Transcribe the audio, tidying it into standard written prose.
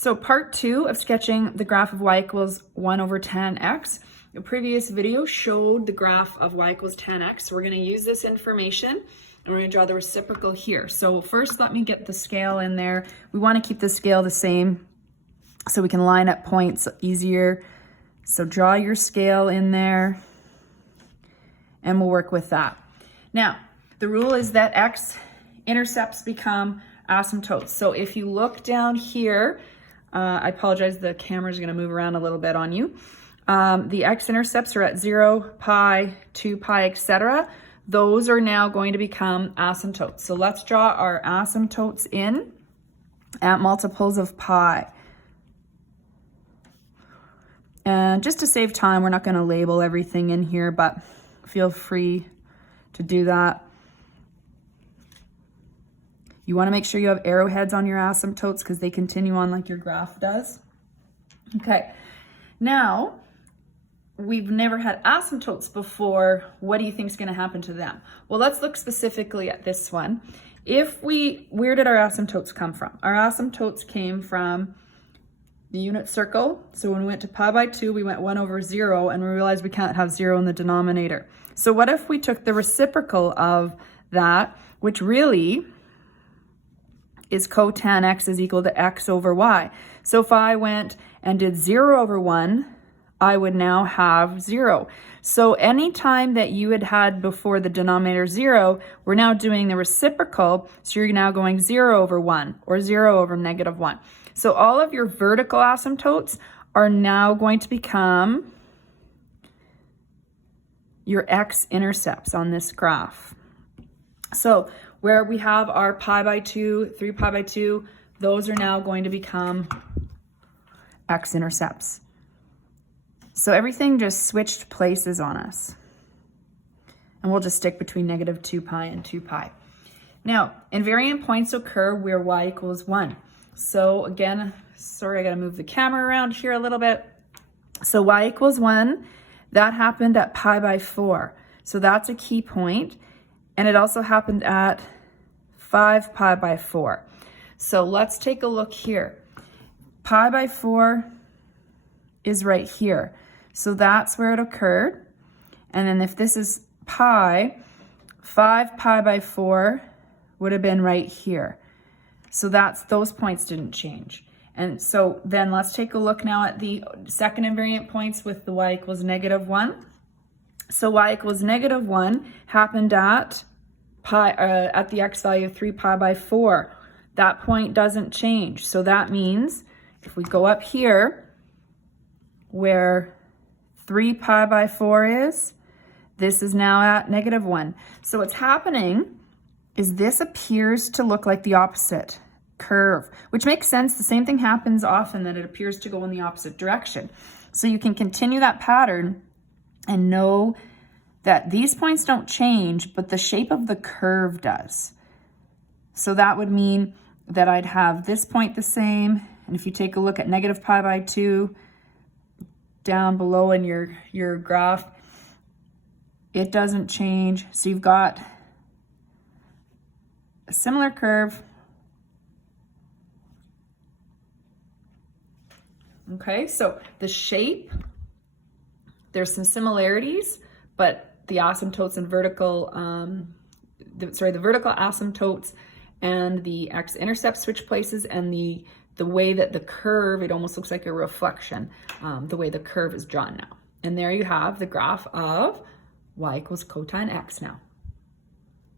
So part 2 of sketching the graph of y equals 1 over tan x. The previous video showed the graph of y equals tan x. So we're going to use this information and we're going to draw the reciprocal here. So first let me get the scale in there. We want to keep the scale the same so we can line up points easier. So draw your scale in there and we'll work with that. Now, the rule is that x-intercepts become asymptotes. So if you look down here, I apologize, the camera's going to move around a little bit on you. The x-intercepts are at 0, pi, 2 pi, etc. Those are now going to become asymptotes. So let's draw our asymptotes in at multiples of pi. And just to save time, we're not going to label everything in here, but feel free to do that. You want to make sure you have arrowheads on your asymptotes because they continue on like your graph does. Okay, now we've never had asymptotes before. What do you think is going to happen to them? Well, let's look specifically at this one. Where did our asymptotes come from? Our asymptotes came from the unit circle. So when we went to pi by 2, we went 1 over 0, and we realized we can't have 0 in the denominator. So what if we took the reciprocal of that, which really is cotan x is equal to x over y. So if I went and did 0 over 1, I would now have 0. So anytime that you had before the denominator 0, we're now doing the reciprocal. So you're now going 0 over 1 or 0 over negative 1. So all of your vertical asymptotes are now going to become your x-intercepts on this graph. So where we have our pi by 2, 3 pi by 2, those are now going to become x-intercepts. So everything just switched places on us. And we'll just stick between negative 2 pi and 2 pi. Now, invariant points occur where y equals 1. So again, sorry, I got to move the camera around here a little bit. So y equals 1, that happened at pi by 4. So that's a key point. And it also happened at 5 pi by 4. So let's take a look here. Pi by 4 is right here. So that's where it occurred. And then if this is pi, 5 pi by 4 would have been right here. So those points didn't change. And so then let's take a look now at the second invariant points with the y equals negative 1. So y equals negative 1 happened at the x value of 3 pi by 4. That point doesn't change. So that means if we go up here where 3 pi by 4 is, this is now at negative 1. So what's happening is this appears to look like the opposite curve, which makes sense. The same thing happens often, that it appears to go in the opposite direction. So you can continue that pattern and know that these points don't change, but the shape of the curve does. So that would mean that I'd have this point the same. And if you take a look at negative pi by 2 down below in your graph, it doesn't change. So you've got a similar curve. Okay, so the shape, there's some similarities, but the asymptotes and vertical, the vertical asymptotes and the x-intercept switch places, and the way that the curve, it almost looks like a reflection, the way the curve is drawn now. And there you have the graph of y equals cotan x now.